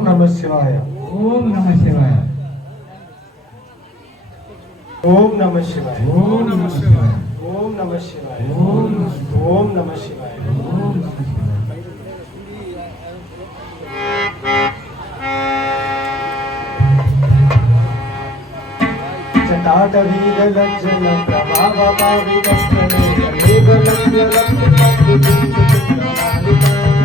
ओम नमः शिवाय। ओम नमः शिवाय। ओम नमः शिवाय। ओम नमः शिवाय। ओम नमः शिवाय। ओम नमः शिवाय। ओम नमः शिवाय। चटाट वीर लज्जन प्रभाव पावित स्त्रने लेवलस्य लक्ष्य पत्ति बिंदु प्रमाणिता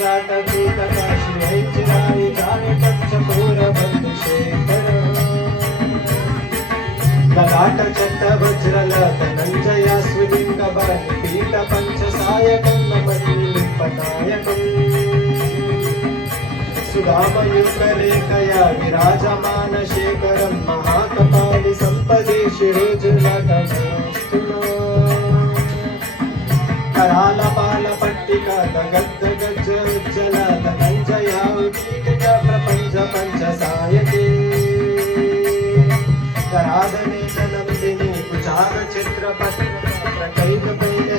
जाटकी तकाशी ऐचिराई गाने कच्छ पूरबंद शेखर లలాట చట్ట వజ్రలత నంజయాస్విలింగబాణి పీఠ పంచసాయకం నమలింపనాయకం సుధామయుగరేఖయా విరాజమాన శేఖరం మహాకపాలి సంపదే శిరోజులకమోస్తునా కరాల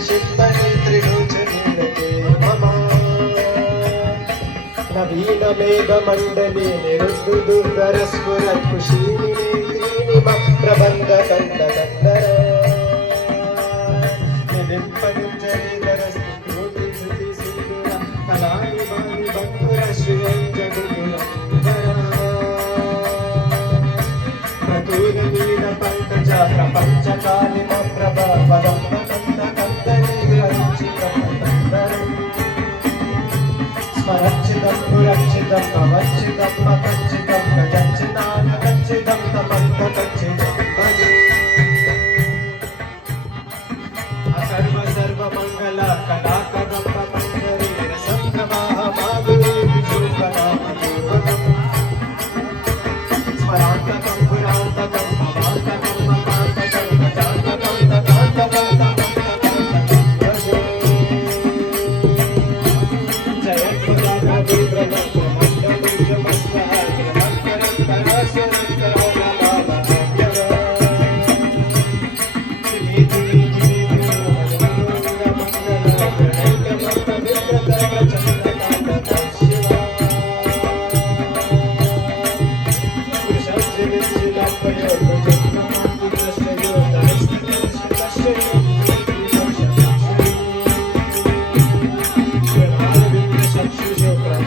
शिल्पनेत्रिलोचनीलते मम नवीनमेघमण्डले निरुद्धुदुर्धरस्फुरत्कुशीलिनेत्रीणि मम प्रबन्धकन्दकन्दर ప్రపంచకాలి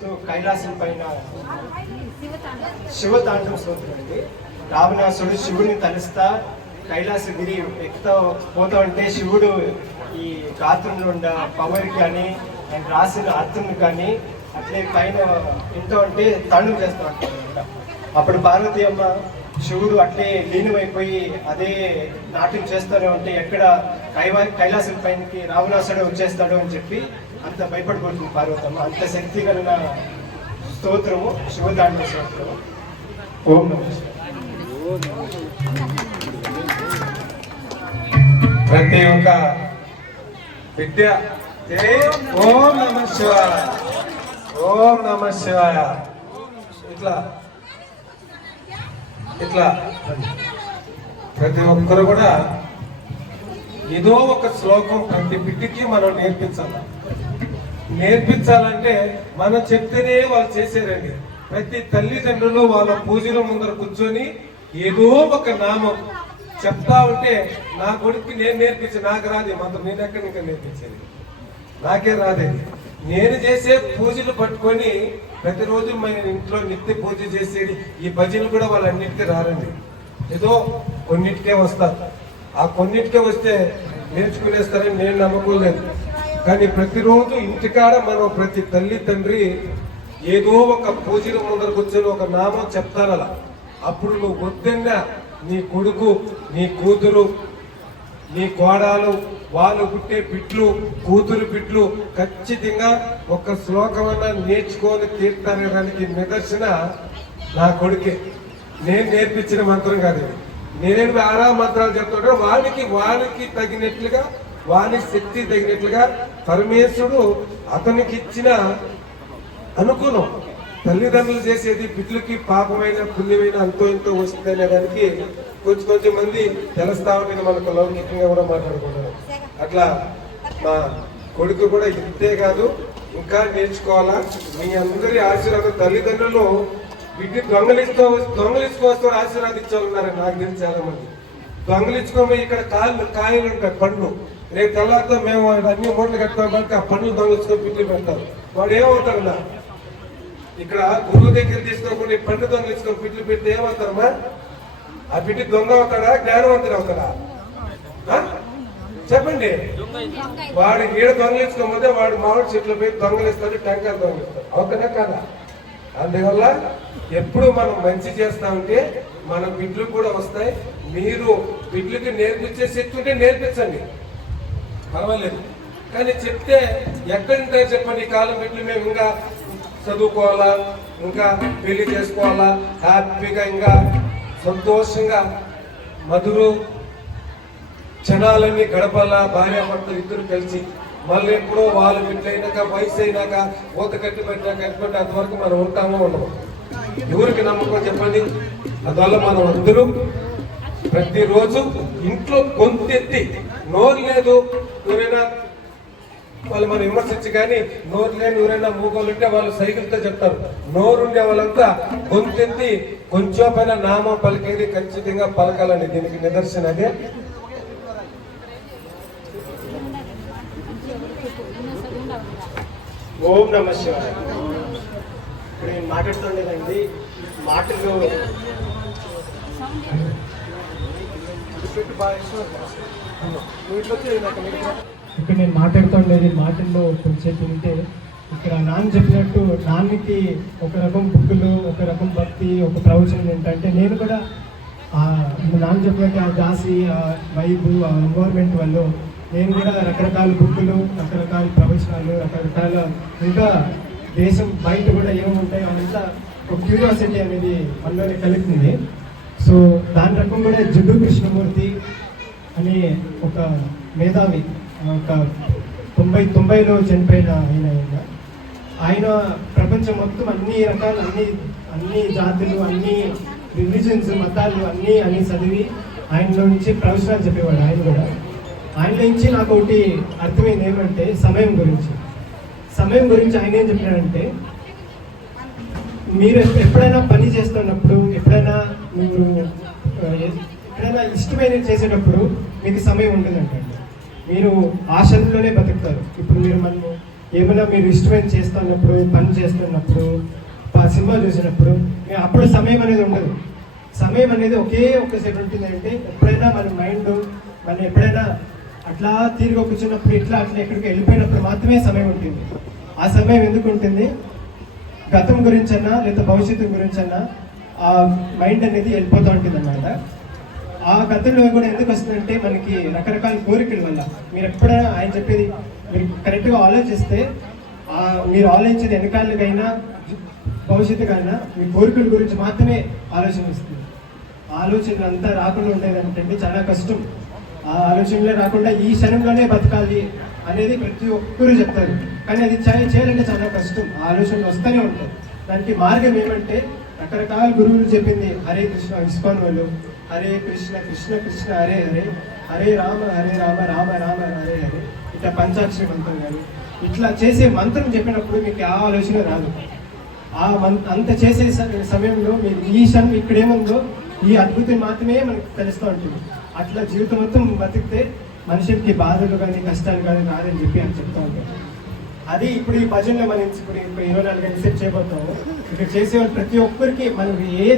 చేస్తూ కైలాసం పైన శివతాండం స్తోత్రం అండి. రావణాసుడు శివుని తలుస్తా కైలాసగిరి ఎక్కుతా పోతా ఉంటే శివుడు ఈ గాత్రంలో ఉన్న పవర్ కానీ ఆయన రాసిన అర్థం కానీ అట్లే పైన ఎంతో అంటే తాండం చేస్తూ ఉంటాడు అప్పుడు పార్వతి అమ్మ శివుడు అట్లే లీనమైపోయి అదే నాట్యం చేస్తూనే ఉంటే ఎక్కడ కైవా కైలాసం పైనకి రావణాసుడు వచ్చేస్తాడు అని చెప్పి అంత భయపడిపోతుంది పార్వతమ్మ అంత శక్తి కలిగిన స్తోత్రము శివదాండ స్తోత్రము. ఓం నమ ప్రతి ఒక్క విద్య. ఓం నమ శివాయ. ఓం నమ శివాయ. ఇట్లా. ఇట్లా. ప్రతి ఒక్కరు కూడా ఏదో ఒక శ్లోకం ప్రతి బిడ్డకి మనం నేర్పించాలి. నేర్పించాలంటే మనం చెప్తేనే వాళ్ళు చేసేదండి ప్రతి తల్లిదండ్రులు వాళ్ళ పూజల ముందర కూర్చొని ఏదో ఒక నామం చెప్తా ఉంటే నా కొడుకు నేను నేర్పించి నాకు రాదు మాత్రం. నేను ఎక్కడ ఇంకా నేర్పించేది? నాకే రాదే. నేను చేసే పూజలు పట్టుకొని ప్రతిరోజు మన ఇంట్లో నిత్య పూజ చేసేది ఈ భజనలు కూడా వాళ్ళన్నిటికీ రారండి. ఏదో కొన్నిటికే వస్తారు. ఆ కొన్నిటికే వస్తే నేర్చుకునేస్తారని నేను నమ్మకూలేదు కానీ ప్రతిరోజు ఇంటికాడ మనం ప్రతి తల్లి తండ్రి ఏదో ఒక పూజల ముందర కూర్చొని ఒక నామం చెప్తారలా. అప్పుడు నువ్వు వద్దన్నా నీ కొడుకు నీ కూతురు నీ కోడాలు వాళ్ళు పుట్టే బిడ్లు కూతురు బిడ్లు ఖచ్చితంగా ఒక శ్లోకమన్నా నేర్చుకొని తీర్థానికి దానికి నిదర్శన నా కొడుకే. నేను నేర్పించిన మంత్రం కాదు నేను ఆరా మంత్రాలు చెప్తుంటే? వాడికి వానికి తగినట్లుగా వాని శక్తి తగినట్లుగా పరమేశ్వరుడు అతనికి ఇచ్చిన అనుకూలం తల్లిదండ్రులు చేసేది బిడ్డలకి పాపమైన పుణ్యమైన అంతో ఎంతో వస్తుందనే దానికి కొంచెం కొంచెం మంది తెలుస్తా ఉంటుంది మనకు లౌకికంగా కూడా మాట్లాడుకుంటారు. అట్లా మా కొడుకు కూడా ఇంతే కాదు ఇంకా నేర్చుకోవాలా? మీ అందరి ఆశీర్వాదం తల్లిదండ్రులు బిడ్డ దొంగలిస్తూ దొంగలించుకోవస్తూ ఆశీర్వాదించాలన్నారు నాకు తెలిసి చాలా మంది దొంగలించుకోమని ఇక్కడ కాళ్ళు కాయలు ఉంటాయి పండ్లు. రేపు తెల్లారితో మేము అన్ని మూటలు కట్టుకోబట్టి ఆ పండ్లు దొంగలించుకొని పిల్లలు పెడతారు. వాడు ఏమవుతాడు ఇక్కడ గురువు దగ్గర తీసుకోకుండా ఈ పండు దొంగలించుకొని బిడ్డలు పెడితే ఏమవుతారమ్మా? ఆ బిడ్డ దొంగ అవుతాడా? జ్ఞానవంతుడు అవుతాడా? చెప్పండి. వాడు ఈడ దొంగలించుకోకపోతే వాడు మామిడి చెట్లు పోయి దొంగలిస్తాడు ట్యాంకర్ దొంగలిస్తాడు అవుతాడా కాదా? అందువల్ల ఎప్పుడు మనం మంచి చేస్తా ఉంటే మన బిడ్లు కూడా వస్తాయి. మీరు బిడ్లకి నేర్పించే శక్తి ఉంటే నేర్పించండి. పర్వాలేదు. కానీ చెప్తే ఎక్కడుంటాయి చెప్పండి. కాలం పెట్టి మేము ఇంకా చదువుకోవాలా? ఇంకా పెళ్ళి చేసుకోవాలా? హ్యాపీగా ఇంకా సంతోషంగా మధురు క్షణాలన్నీ గడపాలా? భార్య భర్త ఇద్దరు కలిసి మళ్ళీ ఎప్పుడో వాళ్ళు బిడ్డలైనాక వయసు అయినాక ఊత కట్టి పెట్టినాక ఎటువంటి అంతవరకు మనం ఉంటామో ఉండము. ఎవరికి నమ్మకం చెప్పండి? అందువల్ల మనం అందరూ ప్రతిరోజు ఇంట్లో గొంతెత్తి నోరు లేదు ఎవరైనా వాళ్ళు మనం విమర్శించి కానీ నోరు లేని ఎవరైనా మూగోళ్ళు ఉంటే వాళ్ళు సైకిల్తో చెప్తారు. నోరు ఉండే వాళ్ళంతా గొంతెత్తి కొంచెం పైన నామం పలికేది ఖచ్చితంగా పలకాలని దీనికి నిదర్శన అదే. ఓం నమ శివాయ. ఇప్పుడు నేను మాట్లాడుతుండేదండి మాటలు ఇక్కడ నేను మాట్లాడుతుండేది మాటల్లో కొంచెంసేపు ఉంటే ఇక్కడ నాన్న చెప్పినట్టు నాన్నకి ఒక రకం బుక్కులు ఒక రకం భక్తి ఒక ప్రవచనం ఏంటంటే నేను కూడా ఆ నాన్న చెప్పినట్టు ఆ దాసి ఆ వైబు ఆ ఎన్వైర్మెంట్ వల్ల నేను కూడా రకరకాల బుక్కులు రకరకాల ప్రవచనాలు రకరకాల ఇంకా దేశం బయట కూడా ఏముంటాయో అంతా ఒక క్యూరియాసిటీ అనేది మనలోనే కలుగుతుంది. సో దాని రకం కూడా జిడ్డు కృష్ణమూర్తి అనే ఒక మేధావి ఒక తొంభై తొంభైలో చనిపోయిన ఆయన ఆయన. ఆయన ప్రపంచం మొత్తం అన్ని రకాల అన్ని అన్ని జాతులు అన్ని రిలీజన్స్ మతాలు అన్నీ అని చదివి ఆయనలో నుంచి ప్రవచనాలు చెప్పేవాడు ఆయన కూడా. ఆయన నుంచి నాకు ఒకటి అర్థమైంది ఏమంటే సమయం గురించి. సమయం గురించి ఆయన ఏం చెప్పాడంటే మీరు ఎప్పుడైనా పని చేస్తున్నప్పుడు ఎప్పుడైనా మీరు ఎప్పుడైనా ఇష్టమైనది చేసేటప్పుడు మీకు సమయం ఉండదంటండి మీరు ఆశల్లోనే బతుకుతారు. ఇప్పుడు మీరు మనము ఏమైనా మీరు ఇష్టమైన చేస్తున్నప్పుడు పని చేస్తున్నప్పుడు సినిమా చూసినప్పుడు అప్పుడు సమయం అనేది ఉండదు. సమయం అనేది ఒకే ఒక్కసారి ఉంటుంది అంటే ఎప్పుడైనా మన మైండ్ మన ఎప్పుడైనా అట్లా తిరిగి కూర్చున్నప్పుడు ఇట్లా అట్లా ఎక్కడికి వెళ్ళిపోయినప్పుడు మాత్రమే సమయం ఉంటుంది. ఆ సమయం ఎందుకు ఉంటుంది? గతం గురించన్నా లేదా భవిష్యత్తు గురించన్నా ఆ మైండ్ అనేది వెళ్ళిపోతూ ఉంటుంది అన్నమాట ఆ గతంలో కూడా ఎందుకు వస్తుందంటే మనకి రకరకాల కోరికల వల్ల. మీరు ఎప్పుడైనా ఆయన చెప్పేది మీరు కరెక్ట్గా ఆలోచిస్తే మీరు ఆలోచించేది వెనకాలకైనా భవిష్యత్తుకైనా మీ కోరికల గురించి మాత్రమే ఆలోచన వస్తుంది. ఆ ఆలోచనలు అంతా రాకుండా ఉండేదంటే చాలా కష్టం. ఆ ఆలోచనలే రాకుండా ఈ క్షణంలోనే బతకాలి అనేది ప్రతి ఒక్కరూ చెప్తారు. కానీ అది చేయాలంటే చాలా కష్టం. ఆ ఆలోచనలు వస్తూనే ఉంటాయి. దానికి మార్గం ఏమంటే రకరకాల గురువులు చెప్పింది హరే కృష్ణ ఇస్కాన్ వాళ్ళు. హరే కృష్ణ కృష్ణ కృష్ణ హరే హరే. హరే రామ హరే రామ రామ రామ హరే హరే. ఇట్లా పంచాక్షరి మంత్రం కానీ ఇట్లా చేసే మంత్రం చెప్పినప్పుడు మీకు ఆ ఆలోచన రాదు. ఆ మన్ అంత చేసే సమయంలో మీరు ఈ క్షణం ఇక్కడేముందో ఈ అద్భుతం మాత్రమే మనకు తెలుస్తూ ఉంటుంది. అట్లా జీవితం మొత్తం బతికితే మనుషులకి బాధలు కానీ కష్టాలు కానీ రాదని చెప్పి అని చెప్తా ఉంటాను అది ఇప్పుడు ఈ భజనలో మనం ఇప్పుడు ఇప్పుడు ఇరవై నాలుగు గంటలు సెట్ చేయబోతాము. ఇక్కడ చేసేవాళ్ళు ప్రతి ఒక్కరికి మనం ఏ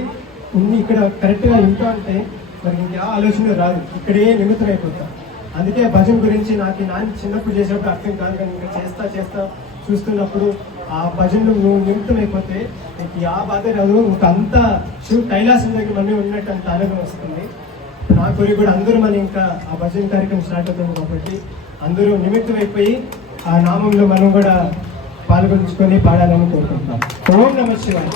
ఉంది ఇక్కడ కరెక్ట్గా ఉంటా అంటే మనకి ఇంకా ఆలోచన రాదు. ఇక్కడే నిమిత్తం అయిపోతాం. అందుకే భజన గురించి నాకు నాన్న చిన్నప్పుడు చేసేటప్పుడు అర్థం కాదు కానీ ఇంకా చేస్తా చేస్తా చూస్తున్నప్పుడు ఆ భజనలు నువ్వు నిమిత్తం అయిపోతే నీకు ఆ బాధ రాదు. ఇంకా అంత శివ కైలాసం దగ్గర మళ్ళీ ఉన్నట్టు అంత ఆనందం వస్తుంది. మా కోరి కూడా అందరూ మనం ఇంకా ఆ భజన కార్యక్రమం స్టార్ట్ అవుతాం కాబట్టి అందరూ నిమిత్తం అయిపోయి ఆ నామంలో మనం కూడా పాల్గొంచుకొని పాడాలని కోరుకుంటున్నాం. ఓం నమ శివాయ.